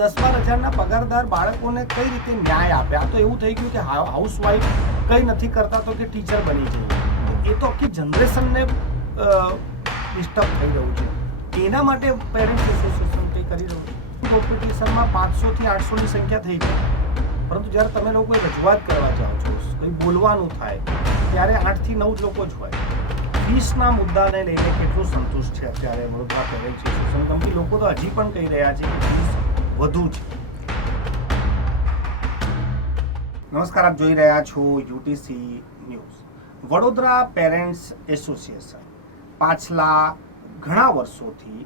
10-12 હજારના પગારદાર બાળકોને કઈ રીતે ન્યાય આપે? આ તો એવું થઈ ગયું કે હાઉસવાઈફ કંઈ નથી કરતા તો કે ટીચર બની જાય. એ તો આખી જનરેશનને ડિસ્ટર્બ થઈ રહ્યું છે. એના માટે પેરેન્ટ્સ એસોસિએશન કંઈ કરી રહ્યું છે. કોમ્પિટિશનમાં 500 થી 800 ની સંખ્યા થઈ છે, પરંતુ જ્યારે તમે લોકો રજૂઆત કરવા જાઓ છો, કંઈ બોલવાનું થાય, ત્યારે 8 થી 9 જ લોકો જ હોય. ફીસના મુદ્દાને લઈને કેટલું સંતુષ્ટ છે અત્યારે વડોદરા પેરેન્ટ્સ એસોસિએશન? કેમ કે લોકો તો હજી પણ કહી રહ્યા છે કે ફીસ વધુ છે. નમસ્કાર, આપ જોઈ રહ્યા છો UTC news. Vadodara parents association પાછલા ઘણા વર્ષોથી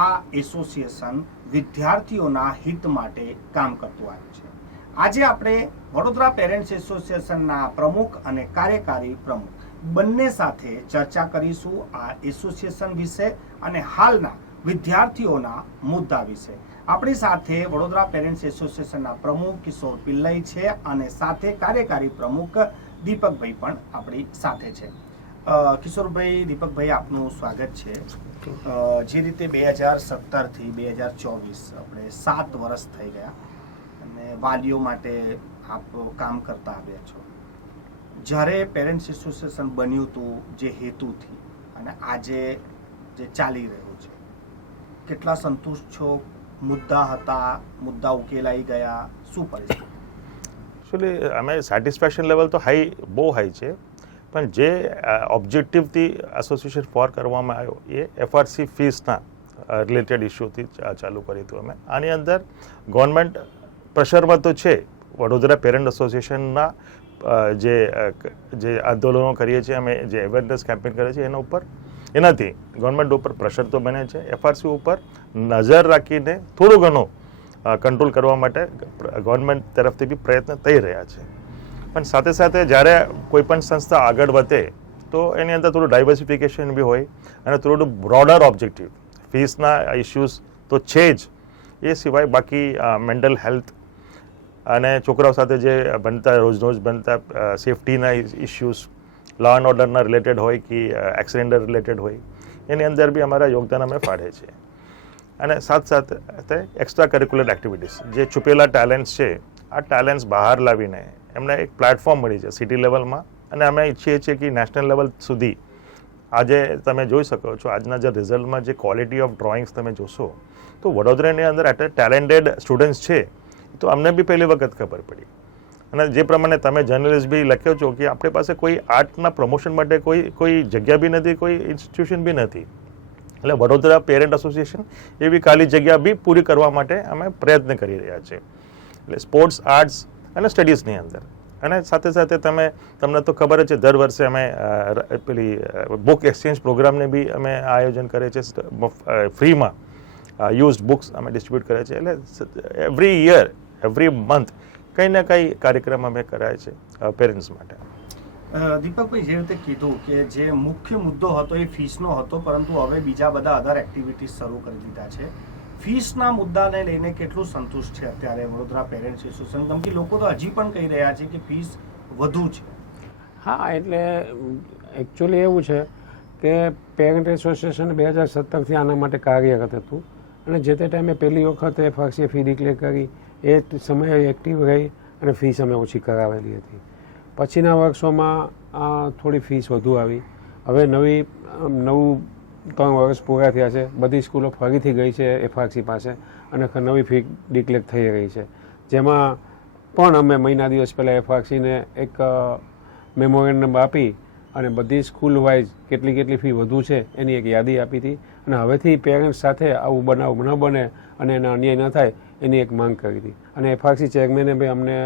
આ એસોસિએશન વિદ્યાર્થીઓના હિત માટે કામ કરતું આવ્યું છે. આજે આપણે વડોદરા પેરેન્ટ્સ એસોસિએશનના પ્રમુખ અને કાર્યકારી પ્રમુખ બંને સાથે ચર્ચા કરીશું આ એસોસિએશન વિશે અને હાલના વિદ્યાર્થીઓના મુદ્દા વિશે. આપણી સાથે વડોદરા પેરેન્ટ્સ એસોસિએશનના પ્રમુખ કિશોર પિલ્લઈ છે અને સાથે કાર્યકારી પ્રમુખ દીપકભાઈ પણ આપણી સાથે છે. કિશોરભાઈ, દીપકભાઈ, આપનું સ્વાગત છે. જે રીતે 2017 થી 2024 આપણે 7 વર્ષ થઈ ગયા અને વાલીઓ માટે આપ કામ કરતા આવ્યા છો. જ્યારે પેરેન્ટ્સ એસોસિએશન બન્યું હતું જે હેતુથી અને આજે જે ચાલી રહ્યું છે, કેટલા સંતુષ્ટ છો? મુદ્દા હતા, મુદ્દા ઉકેલાઈ ગયા, શું પરિસ્થિતિ? એકચ્યુઅલી અમે સેટિસ્ફેક્શન લેવલ તો બહુ હાઈ છે, પણ જે ઓબ્જેક્ટિવથી એસોસિએશન ફોર કરવામાં આવ્યો એ એફઆરસી ફીસના રિલેટેડ ઇસ્યુથી ચાલુ કર્યું હતું. અમે આની અંદર ગવર્મેન્ટ પ્રેશરમાં તો છે. વડોદરા પેરેન્ટ એસોસિએશનના જે આંદોલનો કરીએ છીએ, અમે જે અવેરનેસ કેમ્પેન કરીએ છીએ એનાથી ગવર્મેન્ટ ઉપર પ્રેશર તો બને છે. એફઆરસી ઉપર નજર રાખીને થોડું ઘણું કંટ્રોલ કરવા માટે ગવર્મેન્ટ તરફથી બી પ્રયત્ન થઈ રહ્યા છે. પણ સાથે સાથે જ્યારે કોઈ પણ સંસ્થા આગળ વધે તો એની અંદર થોડું ડાયવર્સિફિકેશન બી હોય અને થોડું બ્રોડર ઓબ્જેક્ટિવ. ફીસના ઇસ્યુઝ તો છે જ, એ સિવાય બાકી મેન્ટલ હેલ્થ અને છોકરાઓ સાથે જે બનતા રોજ બનતા સેફટીના ઇસ્યુઝ, લો એન્ડ ઓર્ડરના રિલેટેડ હોય કે એક્સિડન્ટ રિલેટેડ હોય, એની અંદર બી અમારા યોગદાન અમે ફાળે છે. અને સાથે એક્સ્ટ્રા કરિક્યુલર એક્ટિવિટીઝ, જે છુપેલા ટેલેન્ટ્સ છે, આ ટેલેન્ટ્સ બહાર લાવીને એમને એક પ્લેટફોર્મ મળી છે સિટી લેવલમાં, અને અમે ઈચ્છીએ છીએ કે નેશનલ લેવલ સુધી. આજે તમે જોઈ શકો છો આજના જે રિઝલ્ટમાં જે ક્વોલિટી ઓફ ડ્રોઈંગ્સ તમે જોશો તો વડોદરાની અંદર ટેલેન્ટેડ સ્ટુડન્ટ્સ છે, તો અમને બી પહેલી વખત ખબર પડી. અને જે પ્રમાણે તમે જર્નલિસ્ટ બી લખ્યો છો કે આપણી પાસે કોઈ આર્ટના પ્રમોશન માટે કોઈ જગ્યા બી નથી, કોઈ ઇન્સ્ટિટ્યુશન બી નથી. એટલે વડોદરા પેરેન્ટ એસોસિએશન એવી ખાલી જગ્યા બી પૂરી કરવા માટે અમે પ્રયત્ન કરી રહ્યા છીએ. એટલે સ્પોર્ટ્સ, આર્ટ્સ અને સ્ટડીઝની અંદર. અને સાથે સાથે તમને તો ખબર જ છે, દર વર્ષે અમે પેલી બુક એક્સચેન્જ પ્રોગ્રામને બી અમે આયોજન કરીએ છીએ. ફ્રીમાં યુઝડ બુક્સ અમે ડિસ્ટ્રીબ્યુટ કરીએ છીએ. એટલે એવરી યર, એવરી મંથ કંઈ ને કંઈ કાર્યક્રમ અમે કરાય છે પેરેન્ટ્સ માટે. દીપકભાઈ, જે રીતે કીધું કે જે મુખ્ય મુદ્દો હતો એ ફીસનો હતો, પરંતુ હવે બીજા બધા અધર એક્ટિવિટીઝ શરૂ કરી દીધા છે. ફીસના મુદ્દાને લઈને કેટલું સંતુષ્ટ છે અત્યારે વડોદરા પેરેન્ટ્સ એસોસિએશન? કેમ કે લોકો તો હજી પણ કહી રહ્યા છે કે ફીસ વધુ છે. હા, એટલે એકચ્યુઅલી એવું છે કે પેરેન્ટ એસોસિએશન 2017થી આના માટે કાર્યરત હતું અને જે તે ટાઈમે પહેલી વખત એફઆરસીએ ફી ડિક્લેર કરી એ સમયે એક્ટિવ રહી અને ફીસ અમે ઓછી કરાવેલી હતી. પછીના વર્ષોમાં થોડી ફીસ વધુ આવી. હવે નવું 3 વર્ષ પૂરા થયા છે, બધી સ્કૂલો ફરીથી ગઈ છે એફઆરસી પાસે અને નવી ફી ડિક્લેર થઈ રહી છે. જેમાં પણ અમે મહિના દિવસ પહેલાં એફઆરસીને એક મેમોરેન્ડમ આપી અને બધી સ્કૂલ વાઇઝ કેટલી ફી વધુ છે એની એક યાદી આપી હતી. અને હવેથી પેરેન્ટ્સ સાથે આવું બનાવ ન બને અને એને અન્યાય ન થાય એની એક માંગ કરી હતી. અને એફઆરસી ચેરમેને ભાઈ અમને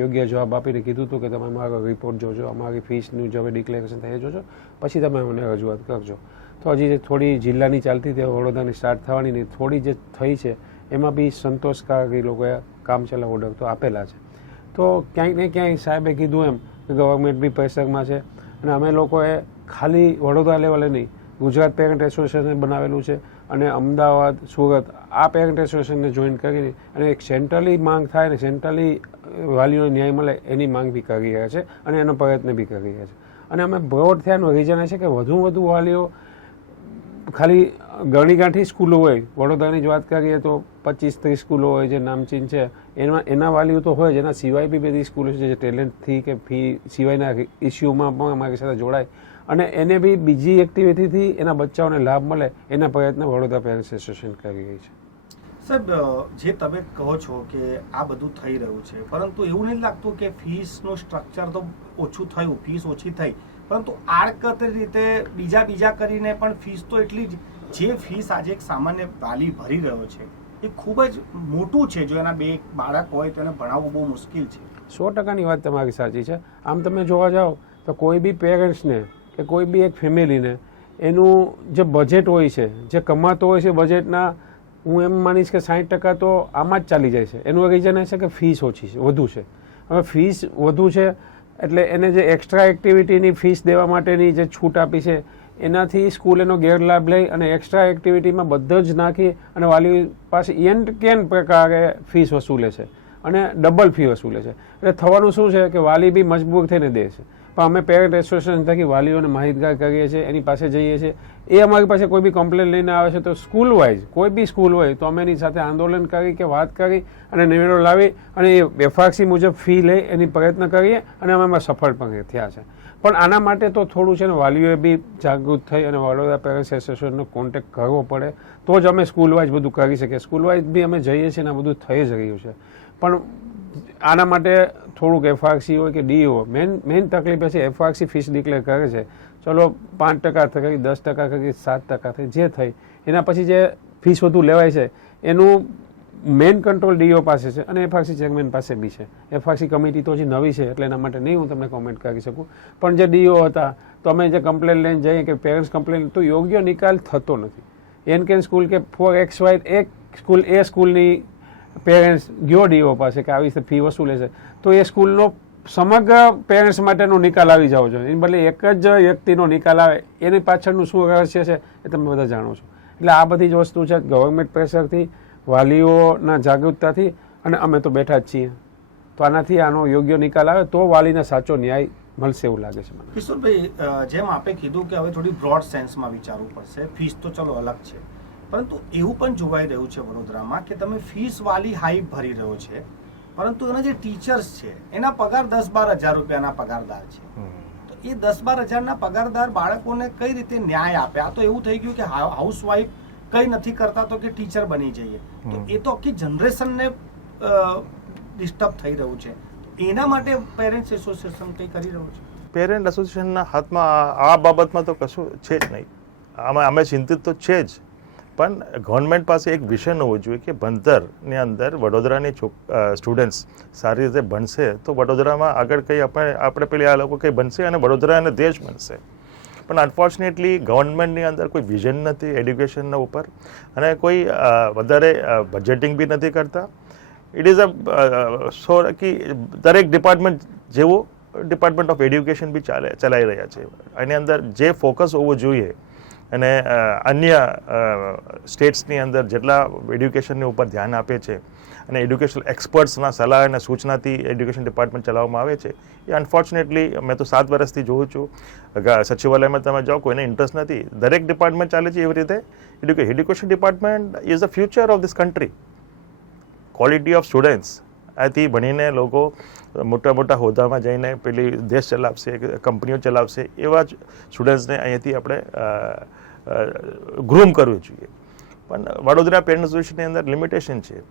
યોગ્ય જવાબ આપીને કીધું હતું કે તમે અમારો રિપોર્ટ જોજો, અમારી ફીસનું જે હવે ડિક્લેરેશન થાય જોજો, પછી તમે અમને રજૂઆત કરજો. તો હજી થોડી જિલ્લાની ચાલતી હતી, વડોદરાની સ્ટાર્ટ થવાની નહીં, થોડી જે થઈ છે એમાં બી સંતોષકારક એ લોકોએ કામચલાઉ ઓર્ડર તો આપેલા છે. તો ક્યાંક ને ક્યાંક સાહેબે કીધું એમ કે ગવર્મેન્ટ બી પ્રેશરમાં છે અને અમે લોકોએ ખાલી વડોદરા લેવલે નહીં, ગુજરાત પેરેન્ટ એસોસિએશન બનાવેલું છે અને અમદાવાદ, સુરત આ પેરેન્ટ એસોસિએશનને જોઈન કરીને અને એક સેન્ટ્રલી માંગ થાય ને સેન્ટ્રલી વાલીઓને ન્યાય મળે એની માંગ બી કરી રહ્યા છે અને એનો પ્રયત્ન બી કરી રહ્યા છે. અને અમે બ્રોડ થયાનું રીઝન એ છે કે વધુ વાલીઓ ખાલી ગણી ગાંઠી સ્કૂલો હોય, વડોદરાની જ વાત કરીએ તો 25-30 સ્કૂલો હોય જે નામચીન છે, એના વાલીઓ તો હોય જ. એના સિવાય બી બધી સ્કૂલો છે જે ટેલેન્ટથી કે ફી સિવાયના ઇસ્યુમાં પણ અમારી સાથે જોડાય અને એને બી બીજી એક્ટિવિટીથી એના બચ્ચાઓને લાભ મળે એના પ્રયત્ન વડોદરા પેરેન્ટ્સ એસોસિએશન કરી રહી છે. સાહેબ, જે તમે કહો છો કે આ બધું થઈ રહ્યું છે, પરંતુ એવું નહીં લાગતું કે ફીસનું સ્ટ્રક્ચર તો ઓછું થયું, ફીસ ઓછી થઈ, પરંતુ આડકતરી રીતે બીજા કરીને પણ ફીસ તો એટલી જ, જે ફીસ આજે એક સામાન્ય વાલી ભરી રહ્યો છે એ ખૂબ જ મોટું છે. જો એના 2 બાળક હોય તો એને ભણાવવું બહુ મુશ્કેલ છે. 100%ની વાત તમારી સાચી છે. આમ તમે જોવા જાઓ તો કોઈ બી પેરેન્ટ્સને કે કોઈ બી એક ફેમિલીને એનું જે બજેટ હોય છે, જે કમાતો હોય છે બજેટના, હું એમ માનીશ કે 60% તો આમાં જ ચાલી જાય છે. એનું રીઝન એ છે કે ફીસ ઓછી છે, વધુ છે. હવે ફીસ વધુ છે એટલે એને જે એક્સ્ટ્રા એક્ટિવિટીની ફીસ દેવા માટેની જે છૂટ આપી છે એનાથી સ્કૂલ એનો ગેરલાભ લઈ અને એક્સ્ટ્રા એક્ટિવિટીમાં બધું જ નાખી અને વાલી પાસે કેન પ્રકારે ફીસ વસૂલે છે અને ડબલ ફી વસૂલે છે. એટલે થવાનું શું છે કે વાલી બી મજબૂર થઈને દે છે. પણ અમે પેરેન્ટ એસોસિએશન થકી વાલીઓને માહિતગાર કરીએ છીએ, એની પાસે જઈએ છીએ. એ અમારી પાસે કોઈ બી કમ્પ્લેન લઈને આવે છે તો સ્કૂલ વાઇઝ કોઈ બી સ્કૂલ હોય તો અમે એની સાથે આંદોલન કરી કે વાત કરી અને નિવેડો લાવી અને એ એફઆરસી મુજબ ફી લઈ એની પ્રયત્ન કરીએ અને અમે એમાં સફળ પણ થયા છે. પણ આના માટે તો થોડું છે ને વાલીઓએ બી જાગૃત થઈ અને વડોદરા પેરેન્ટ્સ એસોસિએશનનો કોન્ટેક્ટ કરવો પડે તો જ અમે સ્કૂલ વાઇઝ બધું કરી શકીએ. સ્કૂલ વાઇઝ બી અમે જઈએ છીએ ને આ બધું થઈ જ રહ્યું છે. પણ આના માટે થોડુંક એફઆરસી હોય કે ડીઓ, મેઇન તકલીફ છે એફઆરસી ફીસ ડિક્લેર કરે છે, ચલો 5% થઈ, 10% થઈ, 7% થઈ, જે થઈ એના પછી જે ફીસ વધુ લેવાય છે એનું મેઇન કંટ્રોલ ડીઓ પાસે છે અને એફઆરસી ચેરમેન પાસે બી છે. એફઆરસી કમિટી તો હજી નવી છે એટલે એના માટે નહીં હું તમને કોમેન્ટ કરી શકું. પણ જે ડીઓ હતા તો અમે જે કમ્પ્લેન લઈને જઈએ કે પેરેન્ટ્સ કમ્પ્લેન તો યોગ્ય નિકાલ થતો નથી. એન સ્કૂલ કે XY એક સ્કૂલ એ સ્કૂલની પેરેન્ટ્સ ગયો ડીઓ પાસે કે આવી રીતે ફી વસૂલે છે તો એ સ્કૂલનો સમગ્ર પેરેન્ટ્સ માટેનો નિકાલ આવી જાવ જોઈએ. એની બદલે એક જ વ્યક્તિનો નિકાલ આવે એની પાછળનું શું રહસ્ય છે એ તમે બધા જાણો છો. એટલે આ બધી જ વસ્તુ છે ગવર્મેન્ટ પ્રેશરથી, વાલીઓના જાગૃતતાથી અને અમે તો બેઠા જ છીએ. તો આનાથી આનો યોગ્ય નિકાલ આવે તો વાલીને સાચો ન્યાય મળશે એવું લાગે છે મને. કિશોરભાઈ, જેમ આપે કીધું કે હવે થોડી બ્રોડ સેન્સમાં વિચારવું પડશે. ફીસ તો ચલો અલગ છે, પરંતુ એવું પણ જોવાઈ રહ્યું છે વડોદરામાં કે તમે ફીસ વાલી હાઈ ભરી રહ્યો છે, પરંતુ એના જે ટીચર્સ છે એના પગાર 10-12 હજાર રૂપિયાના પગારદાર છે. તો એ 10-12 હજારના પગારદાર બાળકોને કઈ રીતે ન્યાય આપે? આ તો એવું થઈ ગયું કે હાઉસવાઈફ કઈ નથી કરતા તો કે ટીચર બની જઈએ. તો એ તો આખી જનરેશનને ડિસ્ટર્બ થઈ રહ્યું છે. એના માટે પેરેન્ટ્સ એસોસિએશન કંઈ કરી રહ્યું છે? પેરેન્ટ એસોસિએશનના હાથમાં આ બાબતમાં તો કશું છે જ નહીં. અમે ચિંતિત તો છે જ, પણ ગવર્મેન્ટ પાસે એક વિઝન હોવું જોઈએ કે ભણતરની અંદર વડોદરાની સ્ટુડન્ટ્સ સારી રીતે ભણશે તો વડોદરામાં આગળ કંઈ આપણે પેલી આ લોકો કંઈ બનશે અને વડોદરા અને દેશ બનશે. પણ અનફોર્ચ્યુનેટલી ગવર્મેન્ટની અંદર કોઈ વિઝન નથી એડ્યુકેશનના ઉપર અને કોઈ વધારે બજેટિંગ બી નથી કરતા. ઇટ ઇઝ અ કે દરેક ડિપાર્ટમેન્ટ જેવું ડિપાર્ટમેન્ટ ઓફ એડ્યુકેશન બી ચલાવી રહ્યા છે. એની અંદર જે ફોકસ હોવું જોઈએ અને અન્ય સ્ટેટ્સની અંદર જેટલા એડ્યુકેશનની ઉપર ધ્યાન આપે છે અને એડ્યુકેશનલ એક્સપર્ટ્સના સલાહ અને સૂચનાથી એડ્યુકેશન ડિપાર્ટમેન્ટ ચલાવવામાં આવે છે એ અનફોર્ચ્યુનેટલી મેં તો 7 વર્ષથી જોઉં છું. સચિવાલયમાં તમે જાઓ કોઈને ઇન્ટરેસ્ટ નથી. દરેક ડિપાર્ટમેન્ટ ચાલે છે એવી રીતે education department is the future of this country. Quality of students આથી ભણીને લોકો મોટા મોટા હોદ્દામાં જઈને પેલી દેશ ચલાવશે, કંપનીઓ ચલાવશે, એવા જ સ્ટુડન્ટ્સને અહીંયાથી આપણે ગ્રૂમ કરવું જોઈએ. પણ વડોદરા પેરેન્ટ એસોસિએશનની અંદર લિમિટેશન છે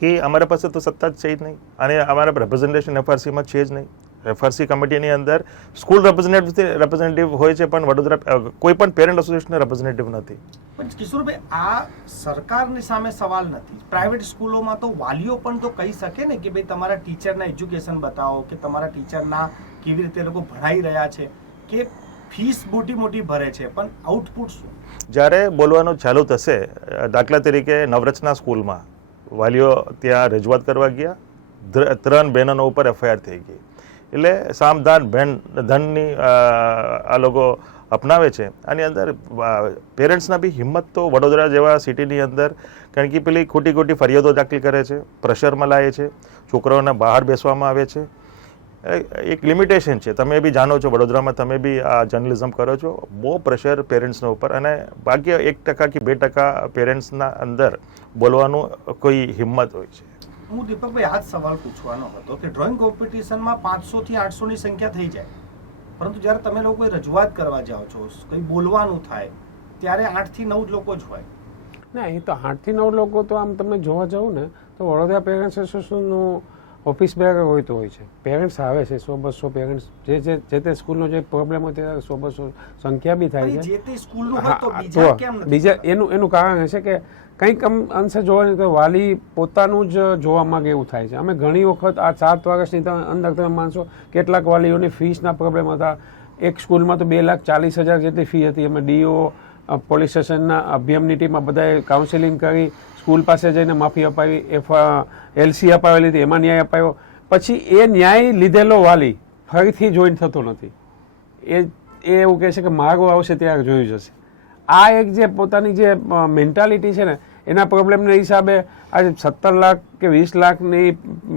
કે અમારા પાસે તો સત્તા જ છે જ નહીં અને અમારા રેપ્રેઝન્ટેશન એફઆરસીમાં છે જ નહીં. એફઆરસી કમિટીની અંદર સ્કૂલ રેપ્રેઝેન્ટેટિવ હોય છે પણ વડોદરા કોઈ પણ પેરેન્ટ એસોસિએશનના રેપ્રેઝેન્ટેટિવ નથી. પણ કિશોરભાઈ, આ સરકારની સામે સવાલ નથી. પ્રાઇવેટ સ્કૂલોમાં તો વાલીઓ પણ તો કહી શકે ને કે ભાઈ તમારા ટીચરના એજ્યુકેશન બતાવો કે તમારા ટીચરના કેવી રીતે લોકો ભણાઈ રહ્યા છે કે ફીસ મોટી ભરે છે પણ આઉટપુટ શું? જ્યારે બોલવાનું ચાલુ થશે, દાખલા તરીકે નવરચના સ્કૂલમાં વાલીઓ ત્યાં રજૂઆત કરવા ગયા, 3 બહેનો ઉપર એફઆઈઆર થઈ ગઈ. એટલે સામધાન ધનની આ લોકો અપનાવે છે. આની અંદર પેરેન્ટ્સના બી હિંમત તો વડોદરા જેવા સિટીની અંદર, કારણ કે પેલી ખોટી ફરિયાદો દાખલ કરે છે, પ્રેશરમાં લાવે છે, છોકરાઓને બહાર બેસવામાં આવે છે. એક લિમિટેશન છે. તમે બી જાણો છો, વડોદરામાં તમે બી આ જર્નલિઝમ કરો છો, બહુ પ્રેશર પેરેન્ટ્સના ઉપર, અને ભાગ્ય 1% કે 2% પેરેન્ટ્સના અંદર બોલવાનું કોઈ હિંમત હોય છે. હું દીપકભાઈ આ જ સવાલ પૂછવાનો હતો કે ડ્રોઈંગ કોમ્પિટિશનમાં 500 થી 800 ની સંખ્યા થઈ જાય, પરંતુ જ્યારે તમે લોકો કોઈ રજૂઆત કરવા જાઓ છો, કંઈ બોલવાનું થાય, ત્યારે 8 થી 9 જ લોકો જ હોય. ના, એ તો 8 થી 9 લોકો તો આમ તમને જોવા જાઉં ને તો વડોદરા પેરેન્ટ્સ એસોસિએશનનું ઓફિસ બેગર હોય તો હોય છે. પેરેન્ટ્સ આવે છે 100-200 પેરેન્ટ્સ, જે તે સ્કૂલનો જે પ્રોબ્લેમ હોય તે 100-200 સંખ્યા બી થાય છે. જે તે સ્કૂલનું હોય તો બીજા કેમ નથી? બીજા એનું કારણ એ છે કે કંઈક અંશે જોવાની તો વાલી પોતાનું જ જોવા માંગે એવું થાય છે. અમે ઘણી વખત આ 7 વર્ષની અંદર તમે માનશો કેટલાક વાલીઓની ફીસના પ્રોબ્લેમ હતા. એક સ્કૂલમાં તો 2,40,000 જેટલી ફી હતી. અમે ડીઓ, પોલીસ સ્ટેશનના અભિયમની ટીમમાં બધાએ કાઉન્સેલિંગ કરી, સ્કૂલ પાસે જઈને માફી અપાવી, LC અપાવેલી હતી, એમાં ન્યાય અપાયો. પછી એ ન્યાય લીધેલો વાલી ફરીથી જોઈન થતો નથી. એ એવું કહે છે કે માર્ગો આવશે ત્યારે જોયું જશે. આ એક જે પોતાની જે મેન્ટાલિટી છે ને એના પ્રોબ્લેમના હિસાબે આજે 17 લાખ કે 20 લાખની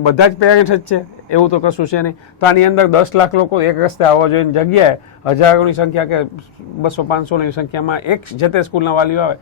બધા જ પેરેન્ટ્સ જ છે એવું તો કશું છે નહીં. તો આની અંદર 10 લાખ લોકો એક રસ્તે આવવા જોઈએ જગ્યાએ હજારોની સંખ્યા કે 200-500ની સંખ્યામાં એક જે તે સ્કૂલના વાલીઓ આવે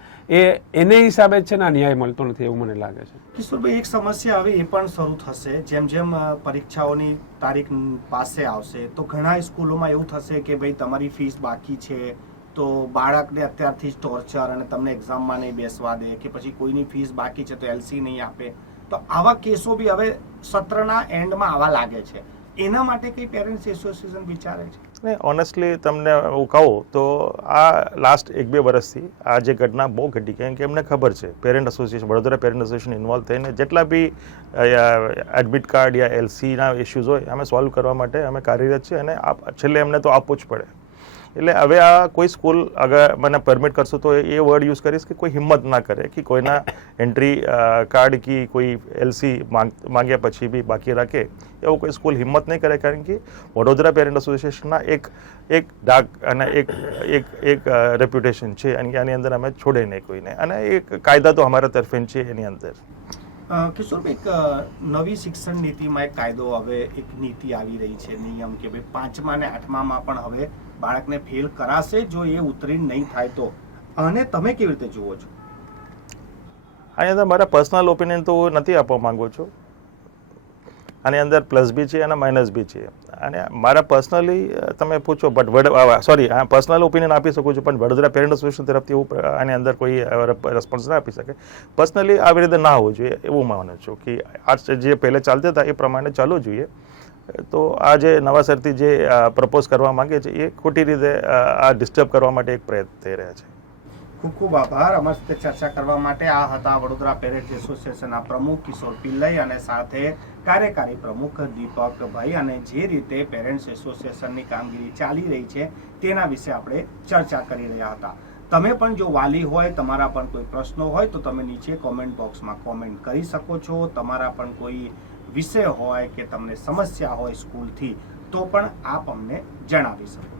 એને હિસાબે જ છે ને આ ન્યાય મળતો નથી એવું મને લાગે છે. કિશોરભાઈ, એક સમસ્યા હવે એ પણ શરૂ થશે, જેમ જેમ પરીક્ષાઓની તારીખ પાસે આવશે તો ઘણા સ્કૂલોમાં એવું થશે કે ભાઈ તમારી ફીસ બાકી છે, તો બાળકને અત્યારથી જ ટોર્ચર અને તમને એક્ઝામમાં નહીં બેસવા દે, કે પછી કોઈની ફીસ બાકી છે તો LC નહીં આપે. તો આવા કેસો બી હવે સત્રના એન્ડમાં આવવા લાગે છે. એના માટે કઈ પેરેન્ટ્સ એસોસિએશન વિચારે છે? ને ઓનેસ્ટલી તમને હું કહું તો આ લાસ્ટ 1-2 વર્ષથી આ જે ઘટના બહુ ઘટી, કારણ કે એમને ખબર છે parent association, Vadodara parent association involve થઈને જેટલા બી એડમિટ કાર્ડ યા LCના ઇસ્યુઝ હોય અમે સોલ્વ કરવા માટે અમે કાર્યરત છીએ, અને છેલ્લે એમને તો આપવું જ પડે. એટલે હવે આ કોઈ સ્કૂલ અગર મને પરમિટ કરશો તો એ વર્ડ યુઝ કરીશ કે કોઈ હિંમત ના કરે કે કોઈના એન્ટ્રી કાર્ડ કે કોઈ LC માંગ્યા પછી બી બાકી રાખે, એવો કોઈ સ્કૂલ હિંમત નહીં કરે. કારણ કે વડોદરા પેરેન્ટ એસોસિએશનના એક ડાક અને એક રેપ્યુટેશન છે, અને આની અંદર અમે છોડે નહીં કોઈને, અને એક કાયદા તો અમારા તરફેન છે એની અંદર. કિશોરભાઈ, એક નવી શિક્ષણ નીતિમાં એક કાયદો, હવે એક નીતિ આવી રહી છે, નિયમ કે ભાઈ 5મા અને 8મામાં પણ હવે બાળકને ફેલ કરાશે જો એ ઉત્તીર્ણ નહીં થાય તો. અને તમે કેવી રીતે જુઓ છો? આની અંદર મારા પર્સનલ ઓપિનિયન તો નથી આપવા માંગુ છું. આની અંદર પ્લસ બી છે અને માઇનસ બી છે, અને મારા પર્સનલી તમે પૂછો બટ પર્સનલ ઓપિનિયન આપી શકું છું, પણ વડોદરા પેરેન્ટ એસોસિએશન તરફથી એવું આની અંદર કોઈ રેસ્પોન્સ ના આપી શકે. પર્સનલી આવી રીતે ના હોવું જોઈએ એવું માનું છું કે આ જે પહેલે ચાલતા હતા એ પ્રમાણે ચાલવું જોઈએ. તો આ જે નવાસરથી જે પ્રપોઝ કરવા માંગે છે એ ખોટી રીતે આ ડિસ્ટર્બ કરવા માટે એક પ્રયત્ન થઈ રહ્યા છે. ખૂબ ખૂબ આભાર અમારી સાથે ચર્ચા કરવા માટે. આ હતા વડોદરા પેરેન્ટ એસોસિએશનના પ્રમુખ કિશોર પિલ્લઈ અને સાથે કાર્યકારી પ્રમુખ દીપકભાઈ, અને જે રીતે પેરેન્ટ્સ એસોસિએશનની કામગીરી ચાલી રહી છે તેના વિશે આપણે ચર્ચા કરી રહ્યા હતા. તમે પણ જો વાલી હોય, તમારા પણ કોઈ પ્રશ્નો હોય તો તમે નીચે કોમેન્ટ બોક્સમાં કોમેન્ટ કરી શકો છો. તમારા પણ કોઈ વિષય હોય કે તમને સમસ્યા હોય સ્કૂલથી તો પણ આપ અમને જણાવી શકો.